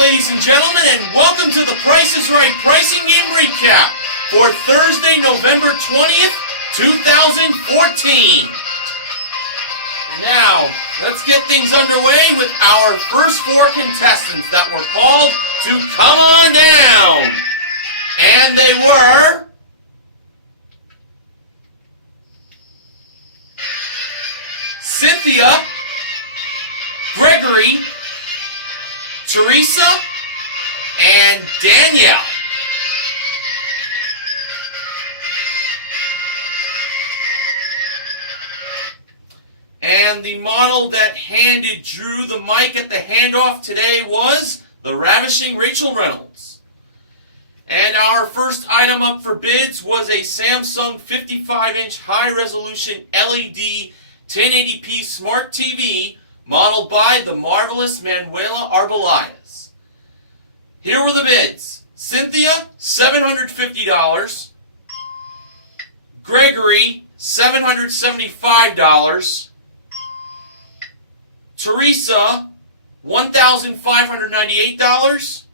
ladies and gentlemen, and welcome to the Price is Right Pricing Game Recap for Thursday, November 20th, 2014. Now, let's get things underway with our first four contestants that were called to come on down. And they were... Cynthia, Gregory, Teresa, and Danielle. And the model that handed Drew the mic at the handoff today was the ravishing Rachel Reynolds. And our first item up for bids was a Samsung 55-inch high-resolution LED 1080p smart TV modeled by the marvelous Manuela Arbelayes. Here were the bids. Cynthia, $750. Gregory, $775. Teresa, $1,598.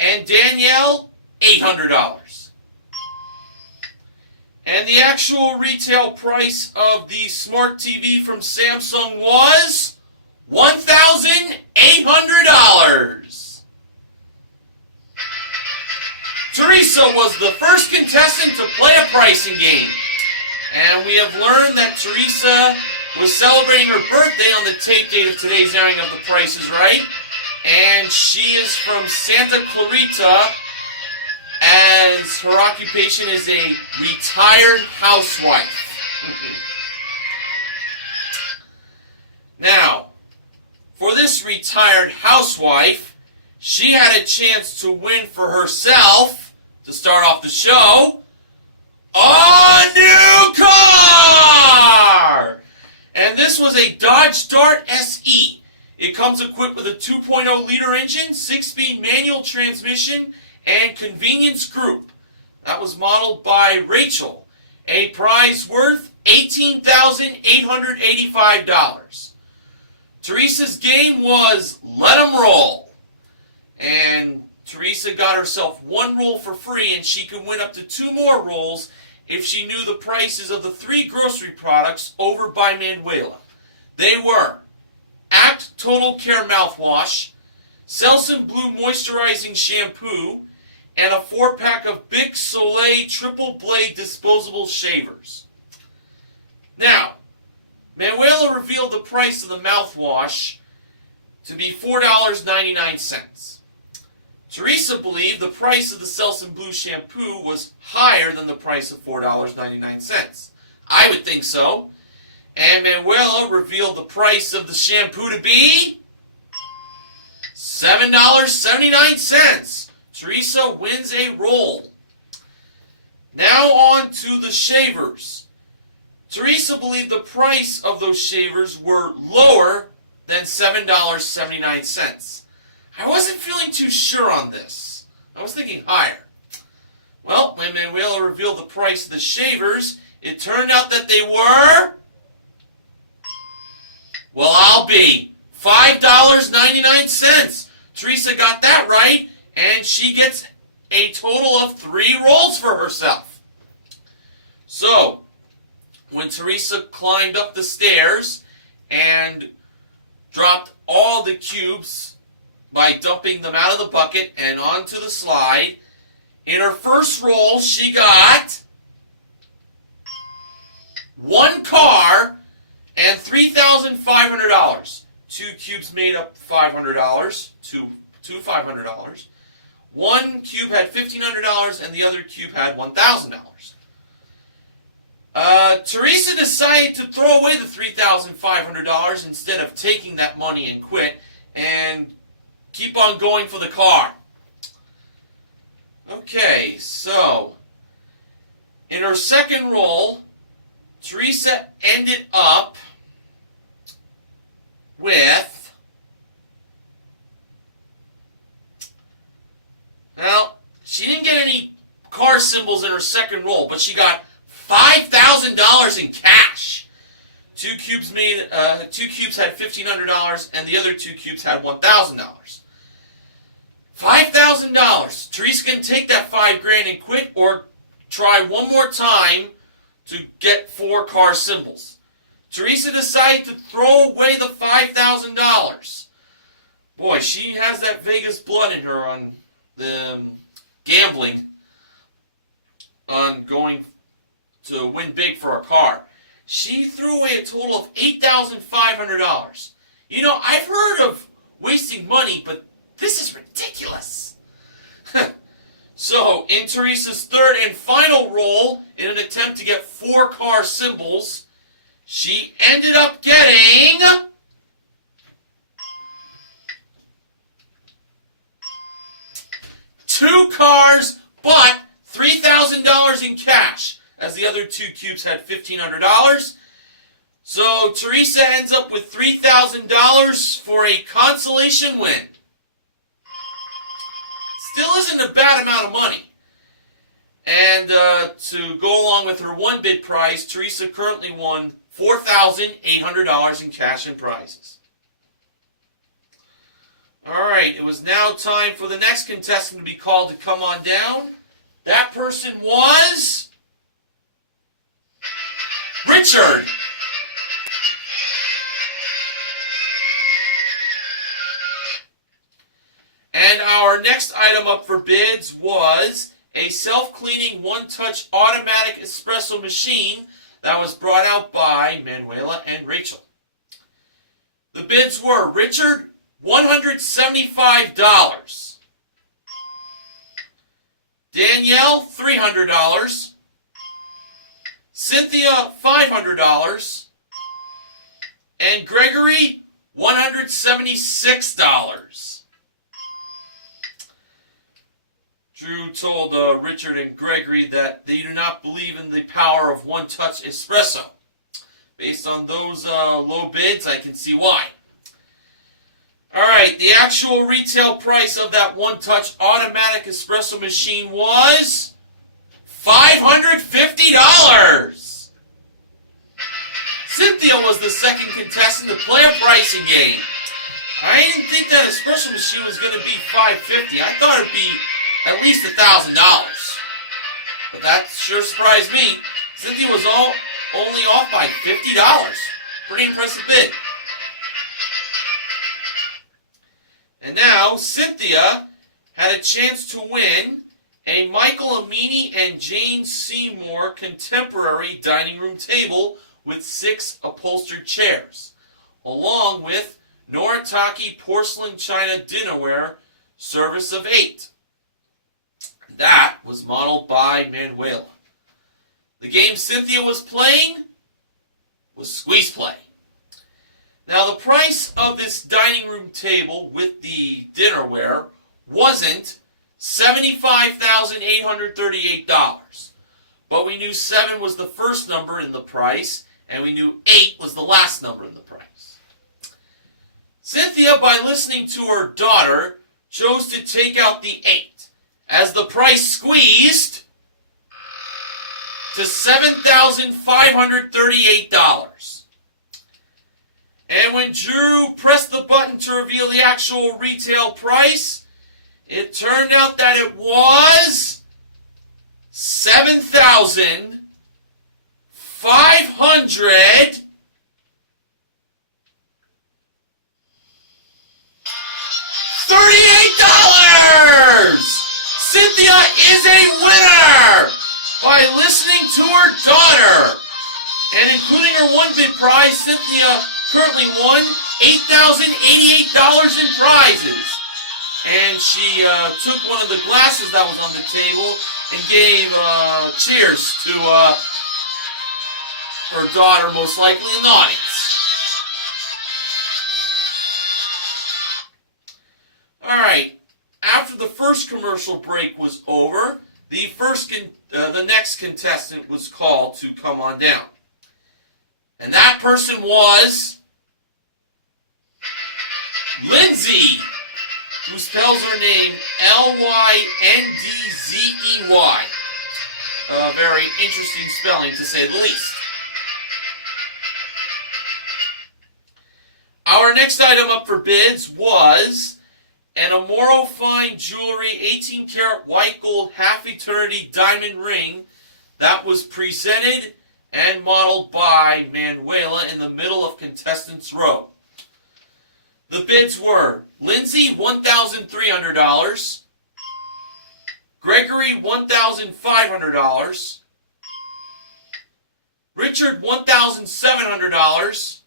And Danielle, $800. And the actual retail price of the smart TV from Samsung was $1,800. Teresa was the first contestant to play a pricing game. And we have learned that Teresa was celebrating her birthday on the tape date of today's airing of The Price is Right. And she is from Santa Clarita, as her occupation is a retired housewife. Now, for this retired housewife, she had a chance to win for herself, to start off the show, a new car! And this was a Dodge Dart SE. It comes equipped with a 2.0-liter engine, 6-speed manual transmission, and convenience group. That was modeled by Rachel. A prize worth $18,885. Teresa's game was Let 'em Roll. And Teresa got herself one roll for free, and she could win up to 2 more rolls if she knew the prices of the 3 grocery products over by Manuela. They were Act Total Care Mouthwash, Selsun Blue Moisturizing Shampoo, and a 4-pack of Bic Soleil Triple Blade Disposable Shavers. Now, Manuela revealed the price of the mouthwash to be $4.99. Teresa believed the price of the Selsun Blue Shampoo was higher than the price of $4.99. I would think so. And Manuela revealed the price of the shampoo to be $7.79. Teresa wins a roll. Now on to the shavers. Teresa believed the price of those shavers were lower than $7.79. I wasn't feeling too sure on this. I was thinking higher. Well, when Manuela revealed the price of the shavers, it turned out that they were... well, I'll be $5.99. Teresa got that right, and she gets a total of 3 rolls for herself. So, when Teresa climbed up the stairs and dropped all the cubes by dumping them out of the bucket and onto the slide, in her first roll, she got 1 car and $3,500. 2 cubes made up $500, two $500. 1 cube had $1,500 and the other cube had $1,000. Teresa decided to throw away the $3,500 instead of taking that money and quit and keep on going for the car. Okay, so in her second roll, Teresa ended up with, well, she didn't get any car symbols in her second roll, but she got $5,000 in cash. 2 cubes had $1,500, and the other 2 cubes had $1,000. $5,000. Teresa can take that $5,000 and quit, or try one more time to get 4 car symbols. Teresa decided to throw away the $5,000. Boy, she has that Vegas blood in her on the gambling, on going to win big for a car. She threw away a total of $8,500. You know, I've heard of wasting money, but this is ridiculous. So, in Teresa's third and final roll, in an attempt to get 4 car symbols, she ended up getting two cars, but $3,000 in cash, as the other 2 cubes had $1,500. So Teresa ends up with $3,000 for a consolation win. Still isn't a bad amount of money. And to go along with her 1 bid prize, Teresa currently won $4,800 in cash and prizes. Alright, it was now time for the next contestant to be called to come on down. That person was Richard. And our next item up for bids was a self-cleaning one-touch automatic espresso machine that was brought out by Manuela and Rachel. The bids were Richard, $175. Danielle, $300. Cynthia, $500. And Gregory, $176. Drew told Richard and Gregory that they do not believe in the power of one-touch espresso. Based on those low bids, I can see why. Alright, the actual retail price of that one-touch automatic espresso machine was $550. Cynthia was the second contestant to play a pricing game. I didn't think that espresso machine was going to be $550. I thought it would be at least $1,000. But that sure surprised me. Cynthia was only off by $50. Pretty impressive bid. And now, Cynthia had a chance to win a Michael Amini and Jane Seymour contemporary dining room table with 6 upholstered chairs, along with Noritake porcelain china dinnerware service of 8. That was modeled by Manuela. The game Cynthia was playing was squeeze play. Now, the price of this dining room table with the dinnerware wasn't $75,838, but we knew 7 was the first number in the price, and we knew 8 was the last number in the price. Cynthia, by listening to her daughter, chose to take out the 8, as the price squeezed to $7,538. And when Drew pressed the button to reveal the actual retail price, it turned out that it was $7,538. Cynthia is a winner by listening to her daughter. And including her 1 bid prize, Cynthia currently won $8,088 in prizes. And she took one of the glasses that was on the table and gave cheers to her daughter, most likely in the audience. Alright, after the first commercial break was over, the next contestant was called to come on down. And that person was Lindsay, who spells her name Lyndzey. A very interesting spelling, to say the least. Our next item up for bids was an Amoro Fine Jewelry 18 karat white gold half eternity diamond ring that was presented and modeled by Manuela in the middle of contestants row. The bids were Lindsay $1,300, Gregory $1,500, Richard $1,700,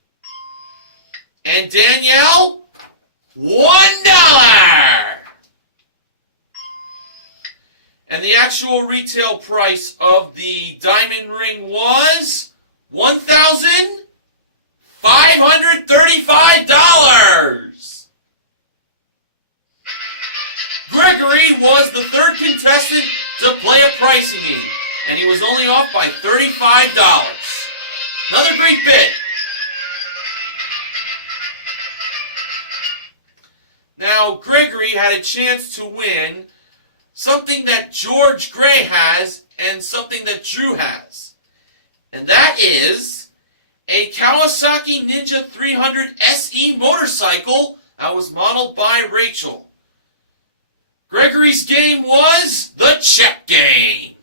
and Danielle $1. And the actual retail price of the diamond ring was $1,535. Gregory was the third contestant to play a pricing game, and he was only off by $35. Another great bid. Now, Gregory had a chance to win something that George Gray has and something that Drew has. And that is a Kawasaki Ninja 300 SE motorcycle that was modeled by Rachel. Gregory's game was the check game.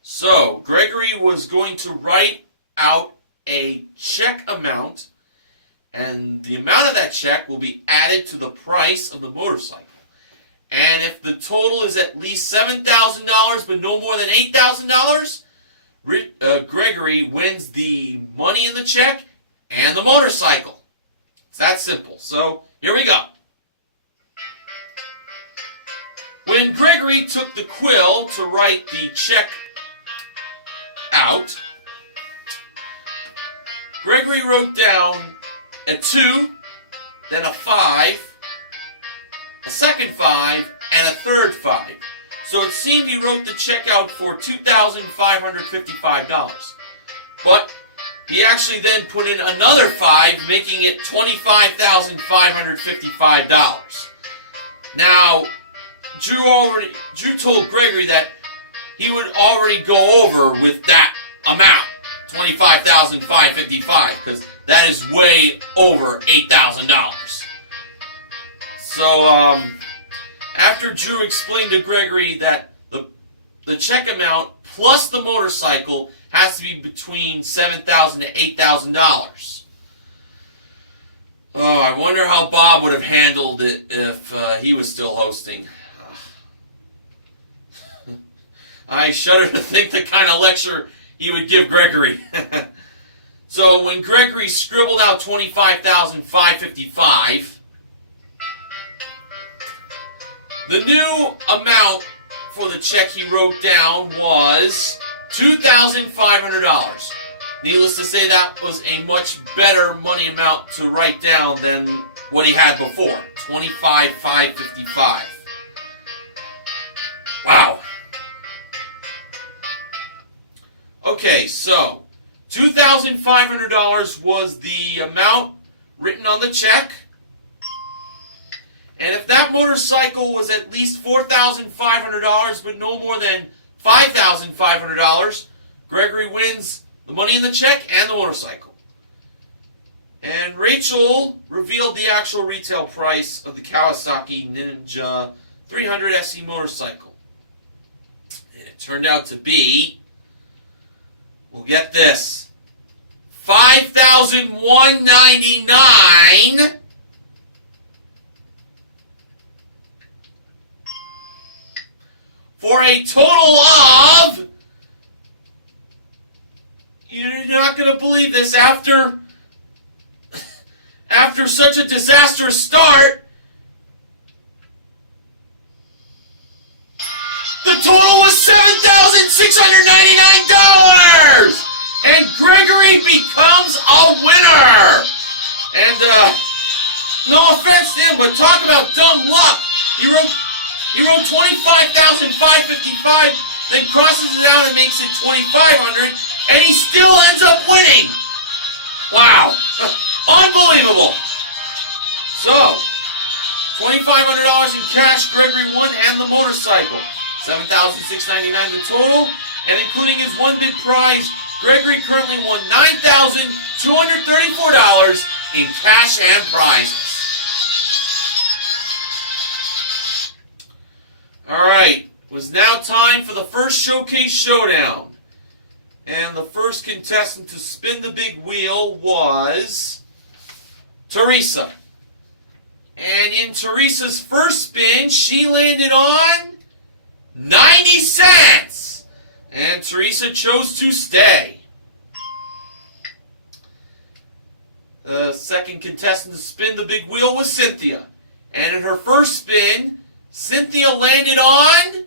So, Gregory was going to write out a check amount, and the amount of that check will be added to the price of the motorcycle. And if the total is at least $7,000 but no more than $8,000, Gregory wins the money in the check and the motorcycle. It's that simple. So, here we go. When Gregory took the quill to write the check out, Gregory wrote down a 2, then a 5, a second 5, and a third 5. So it seemed he wrote the check out for $2,555. But he actually then put in another 5, making it $25,555. Now, Drew told Gregory that he would already go over with that amount, $25,555, because that is way over $8,000. So, after Drew explained to Gregory that the check amount plus the motorcycle has to be between $7,000 to $8,000. Oh, I wonder how Bob would have handled it if he was still hosting. I shudder to think the kind of lecture he would give Gregory. So when Gregory scribbled out $25,555, the new amount for the check he wrote down was $2,500. Needless to say, that was a much better money amount to write down than what he had before, $25,555. Wow. Okay, so $2,500 was the amount written on the check. And if that motorcycle was at least $4,500 but no more than $5,500, Gregory wins the money in the check and the motorcycle. And Rachel revealed the actual retail price of the Kawasaki Ninja 300 SE motorcycle. And it turned out to be, well, get this, $5,199. For a total of, you're not going to believe this, after such a disastrous start, the total was $7,699! And Gregory becomes a winner! And, no offense to him, but talk about dumb luck. He wrote $25,555, then crosses it out and makes it $2,500, and he still ends up winning. Wow. Unbelievable. So, $2,500 in cash, Gregory won, and the motorcycle. $7,699 the total, and including his one bid prize, Gregory currently won $9,234 in cash and prizes. Alright, it was now time for the first showcase showdown. And the first contestant to spin the big wheel was Teresa. And in Teresa's first spin, she landed on 90 cents. And Teresa chose to stay. The second contestant to spin the big wheel was Cynthia. And in her first spin, Cynthia landed on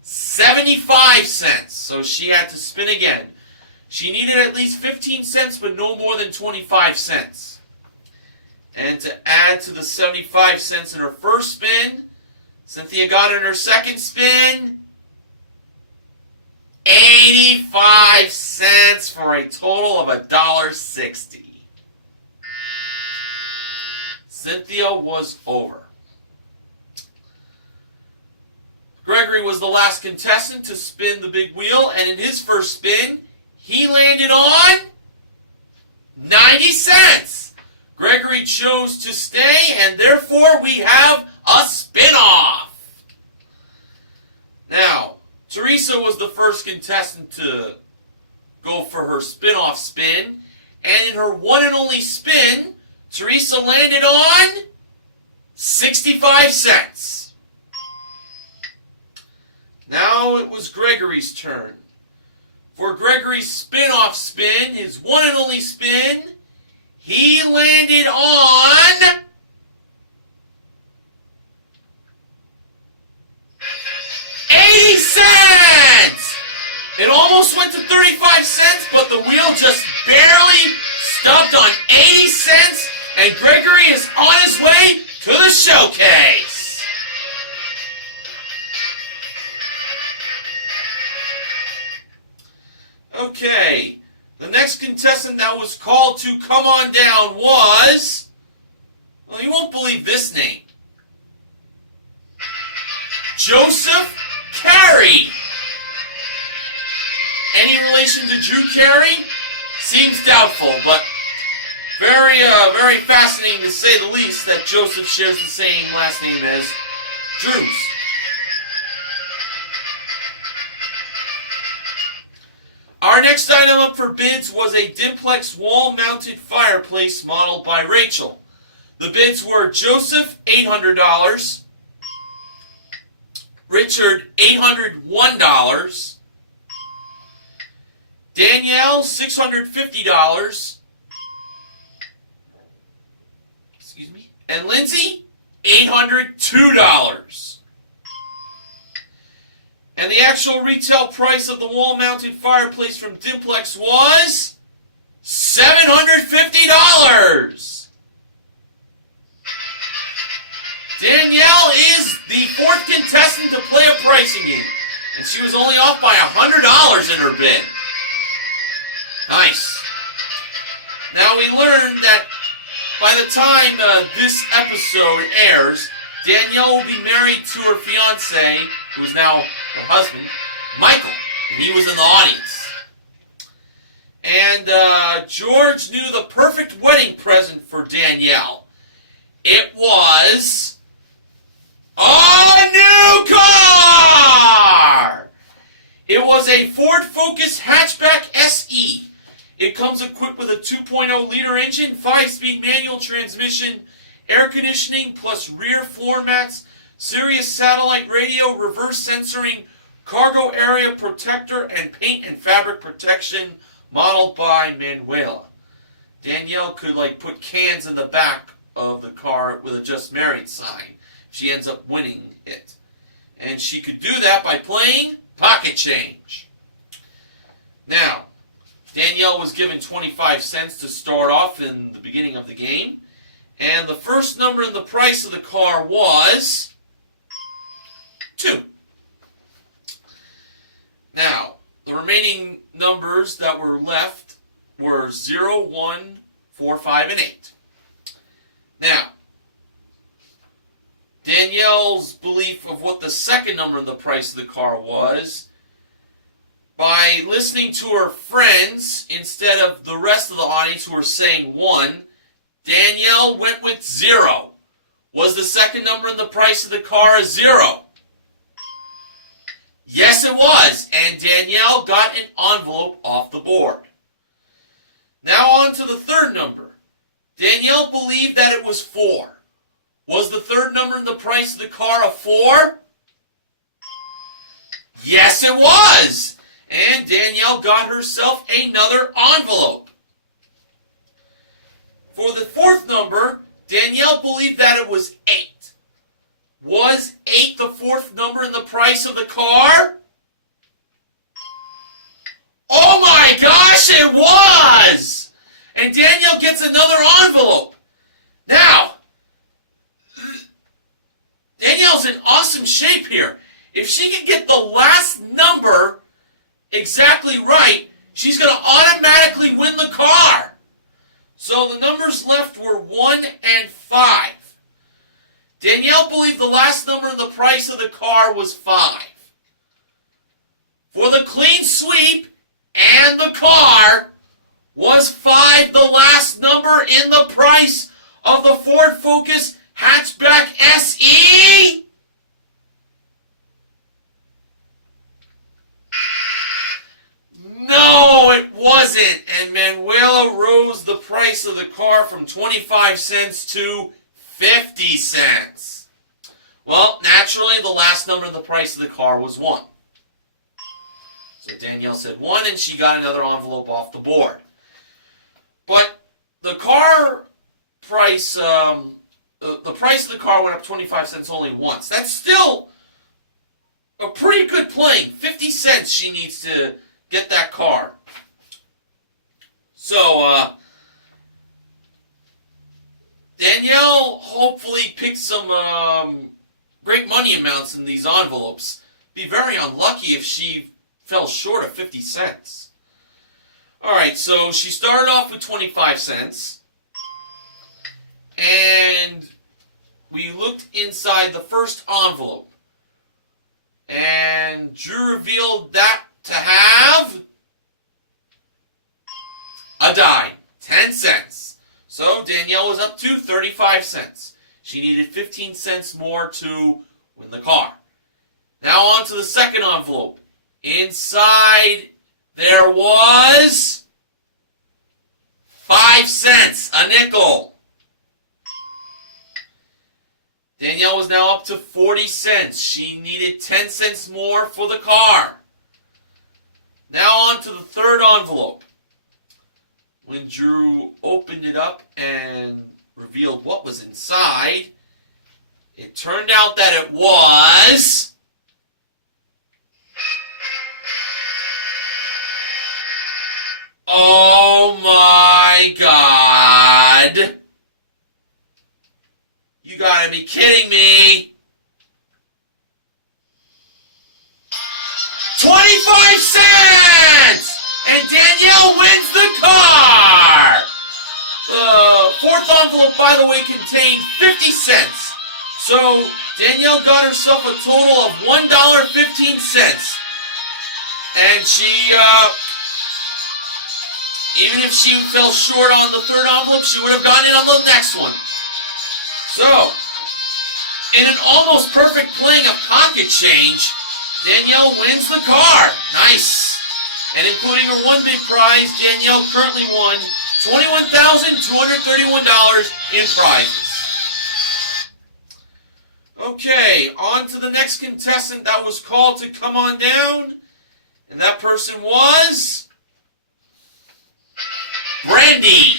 75 cents. So she had to spin again. She needed at least 15 cents, but no more than 25 cents. And to add to the 75 cents in her first spin, Cynthia got in her second spin 85 cents for a total of $1.60. Cynthia was over. Gregory was the last contestant to spin the big wheel, and in his first spin, he landed on 90 cents. Gregory chose to stay, and therefore we have a spin-off. Now, Teresa was the first contestant to go for her spin-off spin, and in her one and only spin, Teresa landed on 65 cents. Now it was Gregory's turn. For Gregory's spin-off spin, his one and only spin, he landed on 80 cents! It almost went to 35 cents, but the wheel just barely stopped on 80 cents, and Gregory is on his way to the showcase. Okay, the next contestant that was called to come on down was, well, you won't believe this name, Joseph Carey. Any relation to Drew Carey? Seems doubtful, but very fascinating to say the least that Joseph shares the same last name as Drew's. Our next item up for bids was a Dimplex wall-mounted fireplace modeled by Rachel. The bids were Joseph, $800, Richard, $801, Danielle, $650, and Lindsay, $802. And the actual retail price of the wall-mounted fireplace from Dimplex was $750. Danielle is the fourth contestant to play a pricing game, and she was only off by $100 in her bid. Nice. Now we learned that by the time this episode airs, Danielle will be married to her fiancé, who is now her husband, Michael, and he was in the audience. And George knew the perfect wedding present for Danielle. It was a new car! It was a Ford Focus Hatchback SE. It comes equipped with a 2.0-liter engine, 5-speed manual transmission, air conditioning, plus rear floor mats, Sirius satellite radio, reverse censoring, cargo area protector, and paint and fabric protection, modeled by Manuela. Danielle could put cans in the back of the car with a Just Married sign. She ends up winning it. And she could do that by playing pocket change. Now, Danielle was given 25 cents to start off in the beginning of the game. And the first number in the price of the car was 2. Now, the remaining numbers that were left were 0, 1, 4, 5, and 8. Now, Danielle's belief of what the second number in the price of the car was, by listening to her friends instead of the rest of the audience who were saying 1, Danielle went with 0. Was the second number in the price of the car a 0? Yes, it was, and Danielle got an envelope off the board. Now on to the third number. Danielle believed that it was 4. Was the third number in the price of the car a 4? Yes, it was, and Danielle got herself another envelope. For the fourth number, Danielle believed that it was 8. Was 8 the fourth number in the price of the car? Oh my gosh, it was! And Danielle gets another envelope. Now, Danielle's in awesome shape here. If she can get the last number exactly right, she's going to automatically win the car. So the numbers left were 1 and 5. Danielle believed the last number in the price of the car was 5. For the clean sweep and the car, was 5 the last number in the price of the Ford Focus Hatchback SE? No, it wasn't. And Manuela rose the price of the car from 25 cents to 50 cents. Well, naturally, the last number in the price of the car was 1. So Danielle said 1, and she got another envelope off the board. But the car price, the price of the car went up 25 cents only once. That's still a pretty good playing. 50 cents she needs to get that car. So, Danielle hopefully picked some great money amounts in these envelopes. Be very unlucky if she fell short of 50 cents. Alright, so she started off with 25 cents. And we looked inside the first envelope. And Drew revealed that to have a dime, 10 cents. So Danielle was up to 35 cents. She needed 15 cents more to win the car. Now on to the second envelope. Inside there was 5 cents, a nickel. Danielle was now up to 40 cents. She needed 10 cents more for the car. Now on to the third envelope. When Drew opened it up and revealed what was inside, it turned out that it was oh my God. You gotta be kidding me. 25 cents! And Danielle wins the car! The fourth envelope, by the way, contained 50 cents. So Danielle got herself a total of $1.15. And she, even if she fell short on the third envelope, she would have gotten it on the next one. So, in an almost perfect playing of pocket change, Danielle wins the car. Nice. And including her one big prize, Danielle currently won $21,231 in prizes. Okay, on to the next contestant that was called to come on down. And that person was Brandy.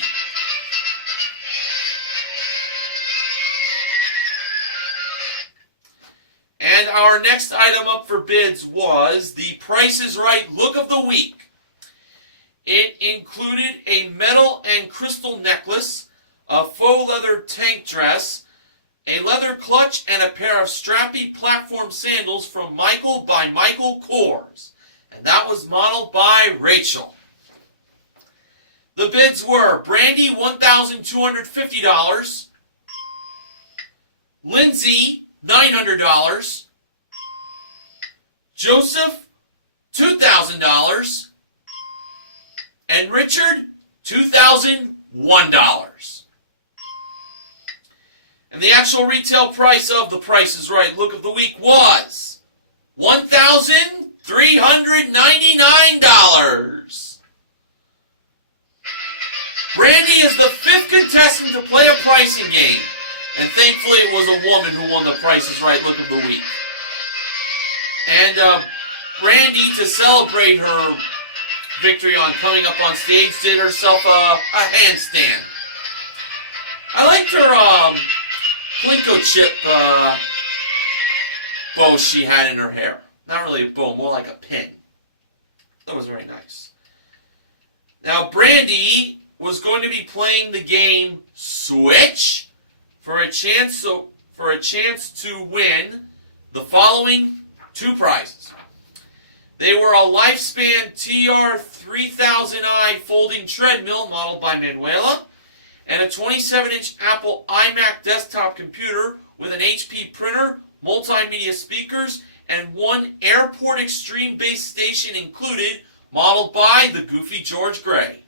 And our next item up for bids was the Price is Right Look of the Week. It included a metal and crystal necklace, a faux leather tank dress, a leather clutch, and a pair of strappy platform sandals from Michael by Michael Kors. And that was modeled by Rachel. The bids were Brandy, $1,250. Lindsay, $900. Joseph, $2,000. And Richard, $2,001. And the actual retail price of the Price is Right Look of the Week was $1,000. $399. Brandy is the 5th contestant to play a pricing game, and thankfully it was a woman who won the Price is Right Look of the Week. And Brandy, to celebrate her victory on coming up on stage, did herself a handstand. I liked her Plinko chip bow she had in her hair. Not really a bow, more like a pin. That was very nice. Now, Brandy was going to be playing the game Switch for a chance to win the following 2 prizes. They were a Lifespan TR 3000i folding treadmill modeled by Manuela, and a 27-inch Apple iMac desktop computer with an HP printer, multimedia speakers, and 1 Airport Extreme base station included, modeled by the Goofy George Gray.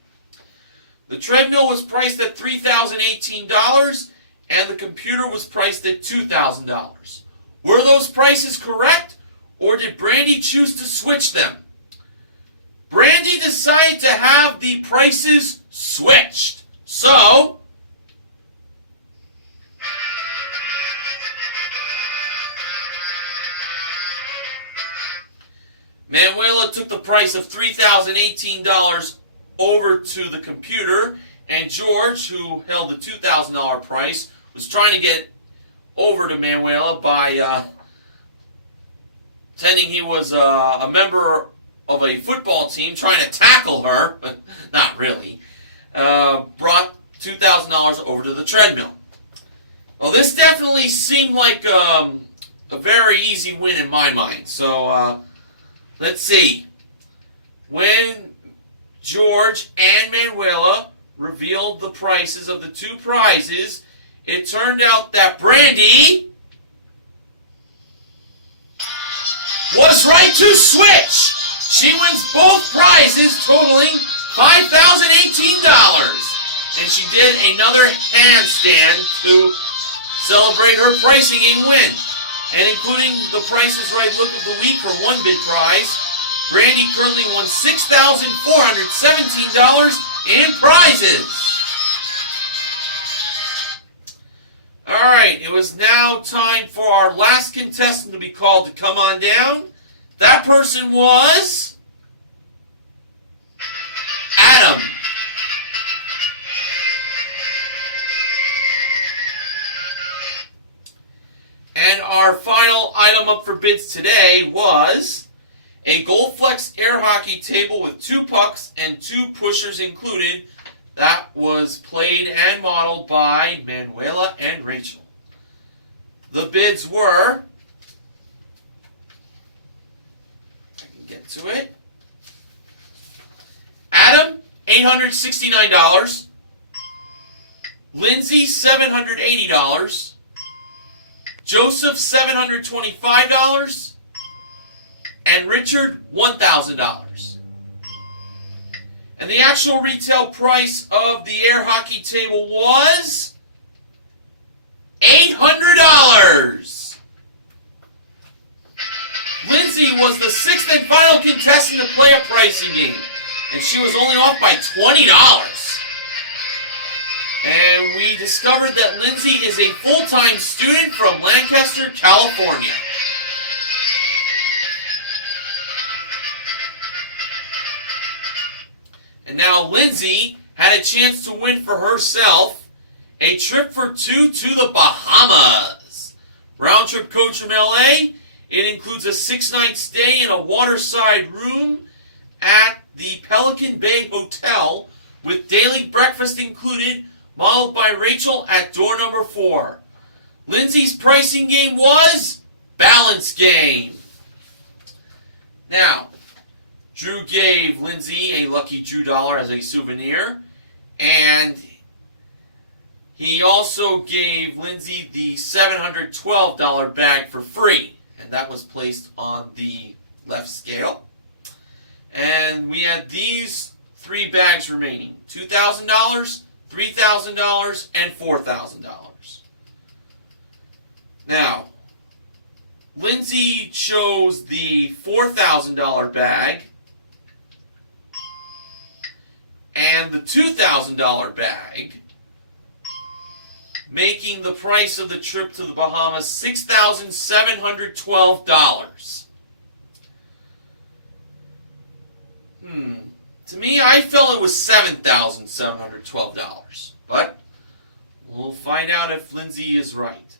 The treadmill was priced at $3,018, and the computer was priced at $2,000. Were those prices correct, or did Brandy choose to switch them? Brandy decided to have the prices switched. So, Manuela took the price of $3,018 over to the computer, and George, who held the $2,000 price, was trying to get over to Manuela by pretending he was a member of a football team trying to tackle her, but not really, brought $2,000 over to the treadmill. Well, this definitely seemed like a very easy win in my mind. So, let's see. When George and Manuela revealed the prices of the 2 prizes, it turned out that Brandy was right to switch. She wins both prizes, totaling $5,018. And she did another handstand to celebrate her pricing game win. And including the Price is Right Look of the Week, her 1 bid prize, Brandy currently won $6,417 in prizes. Alright, it was now time for our last contestant to be called to come on down. That person was Adam. And our final item up for bids today was a Goldflex air hockey table with 2 pucks and 2 pushers included. That was played and modeled by Manuela and Rachel. The bids were, I can get to it, Adam, $869, Lindsay, $780, Joseph, $725, and Richard, $1,000. And the actual retail price of the air hockey table was $800. Lindsay was the 6th and final contestant to play a pricing game, and she was only off by $20. And we discovered that Lindsay is a full-time student from Lancaster, California. And now Lindsay had a chance to win for herself a trip for 2 to the Bahamas. Round trip coach from LA. It includes a 6-night stay in a waterside room at the Pelican Bay Hotel with daily breakfast included, modeled by Rachel at door number 4. Lindsay's pricing game was Balance Game. Now, Drew gave Lindsay a lucky Drew dollar as a souvenir, and he also gave Lindsay the $712 bag for free, and that was placed on the left scale. And we had these 3 bags remaining, $2,000, $3,000, and $4,000. Now, Lindsay chose the $4,000 bag and the $2,000 bag, making the price of the trip to the Bahamas $6,712. To me, I felt it was $7,712, but we'll find out if Lindsay is right.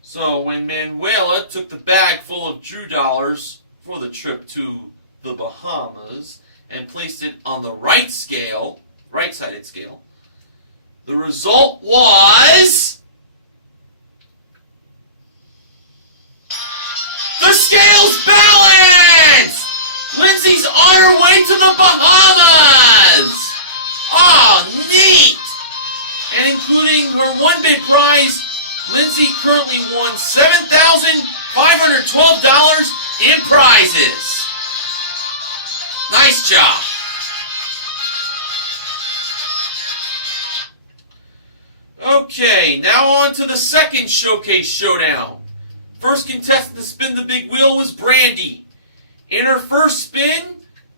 So when Manuela took the bag full of Drew dollars for the trip to the Bahamas and placed it on the right-sided scale, the result was the scales balanced! Lindsay's on her way to the Bahamas! Oh, neat! And including her one big prize, Lindsay currently won $7,512 in prizes. Nice job. Okay, now on to the second showcase showdown. First contestant to spin the big wheel was Brandy. In her first spin,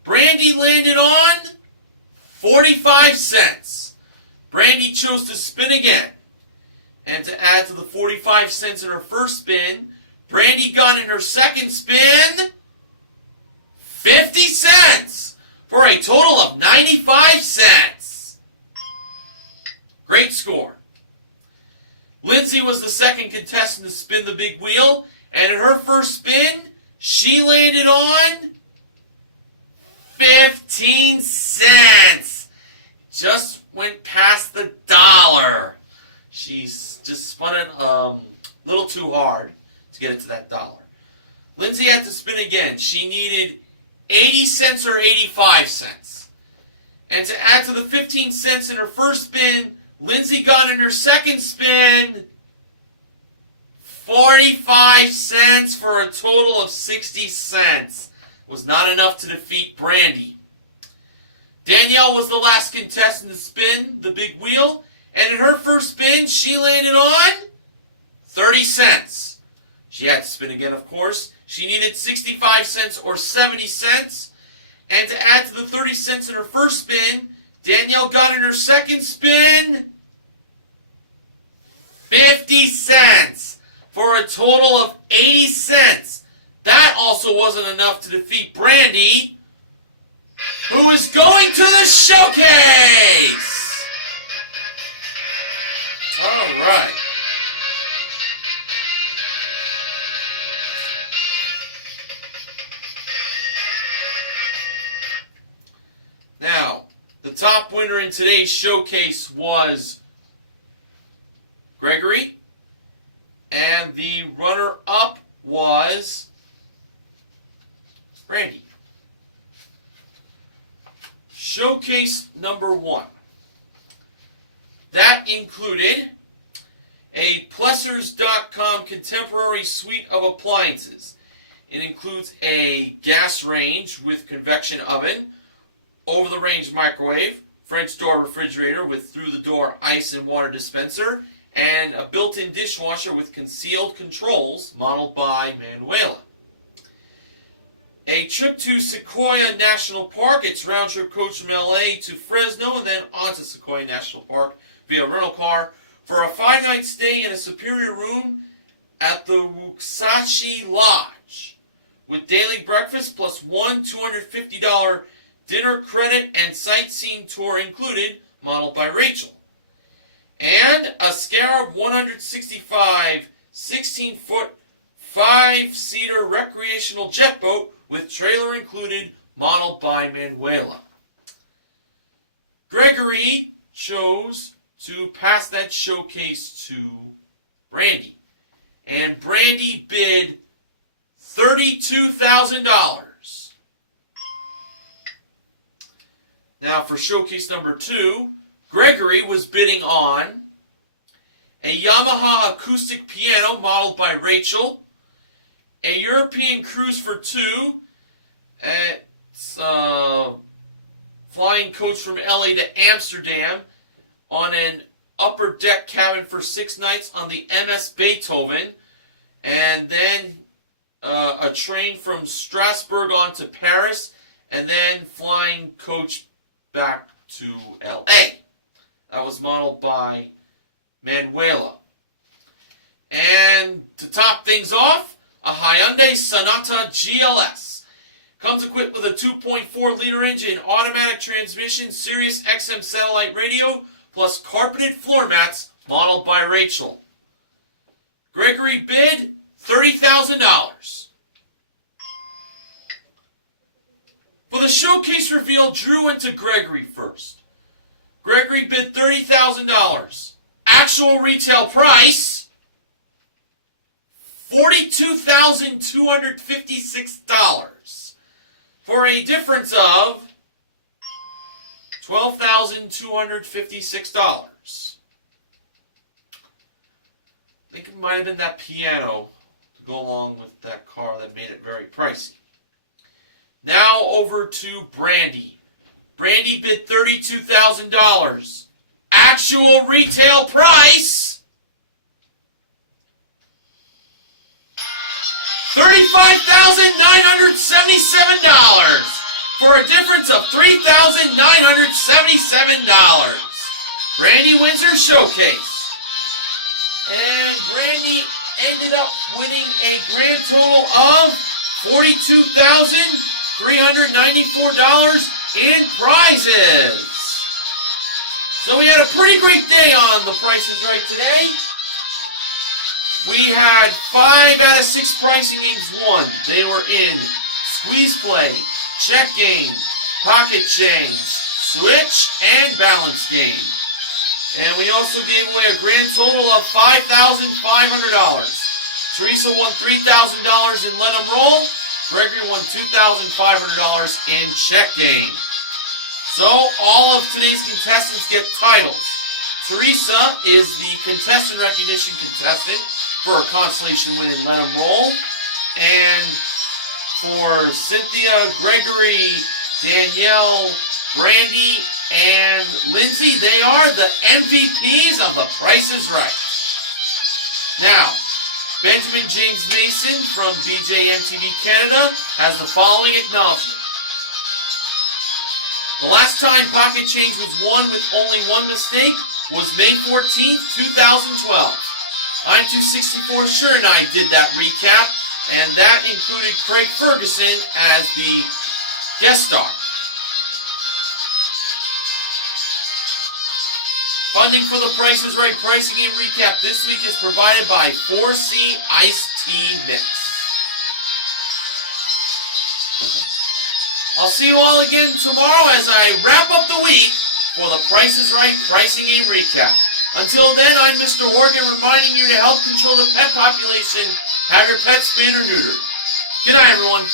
Brandy landed on 45 cents. Brandy chose to spin again. And to add to the 45 cents in her first spin, Brandy got in her second spin 50 cents for a total of 95 cents. Great score. Lindsay was the second contestant to spin the big wheel, and in her first spin, she landed on 15 cents. Just went past the dollar. She's just spun it a little too hard to get it to that dollar. Lindsay had to spin again. She needed 80 cents or 85 cents. And to add to the 15 cents in her first spin, Lindsay got in her second spin 45 cents for a total of 60 cents. Was not enough to defeat Brandy. Danielle was the last contestant to spin the big wheel, and in her first spin, she landed on 30 cents. She had to spin again, of course. She needed 65 cents or 70 cents. And to add to the 30 cents in her first spin, Danielle got in her second spin 50 cents for a total of 80 cents. That also wasn't enough to defeat Brandy, who is going to the showcase. All right. Now, the top winner in today's showcase was Gregory, and the runner-up was Randy. Showcase number 1. That included a Plessers.com contemporary suite of appliances. It includes a gas range with convection oven, over-the-range microwave, French door refrigerator with through-the-door ice and water dispenser, and a built-in dishwasher with concealed controls modeled by Manuela. A trip to Sequoia National Park. It's round-trip coach from LA to Fresno and then on to Sequoia National Park via rental car for a 5-night stay in a superior room at the Wuxachi Lodge with daily breakfast plus one $250 dinner credit and sightseeing tour included, modeled by Rachel. And a Scarab 165 16-foot 5-seater recreational jet boat with trailer included, modeled by Manuela. Gregory chose to pass that showcase to Brandy. And Brandy bid $32,000. Now for showcase number 2, Gregory was bidding on a Yamaha acoustic piano modeled by Rachel, a European cruise for 2, it's flying coach from LA to Amsterdam on an upper deck cabin for 6 nights on the MS Beethoven, and then a train from Strasbourg on to Paris, and then flying coach back to L.A. That was modeled by Manuela. And to top things off, a Hyundai Sonata GLS. Comes equipped with a 2.4-liter engine, automatic transmission, Sirius XM satellite radio, plus carpeted floor mats, modeled by Rachel. Gregory bid $30,000. For the showcase reveal, Drew went to Gregory first. Gregory bid $30,000. Actual retail price, $42,256. For a difference of $12,256. I think it might have been that piano to go along with that car that made it very pricey. Now over to Brandy. Brandy bid $32,000. Actual retail price, $35,977. For a difference of $3,977. Brandy wins her showcase. And Brandy ended up winning a grand total of $42,394 in prizes. So we had a pretty great day on The Price is Right today. We had 5 out of 6 pricing games won. They were in Squeeze Play, Check Game, Pocket Change, Switch, and Balance Game. And we also gave away a grand total of $5,500. Teresa won $3,000 in Let 'em Roll. Gregory won $2,500 in Check Game. So all of today's contestants get titles. Teresa is the contestant recognition contestant for a consolation win in Let 'em Roll. And for Cynthia, Gregory, Danielle, Brandy, and Lindsay, they are the MVPs of The Price is Right. Now, Benjamin James Mason from BJMTV Canada has the following acknowledgement. The last time Pocket Change was won with only one mistake was May 14th, 2012. I'm 264 Sure and I did that recap, and that included Craig Ferguson as the guest star. Funding for The Price is Right pricing game recap this week is provided by 4C Iced Tea Mix. I'll see you all again tomorrow as I wrap up the week for The Price is Right pricing game recap. Until then, I'm Mr. Horgan reminding you to help control the pet population. Have your pets spayed or neutered. Good night, everyone.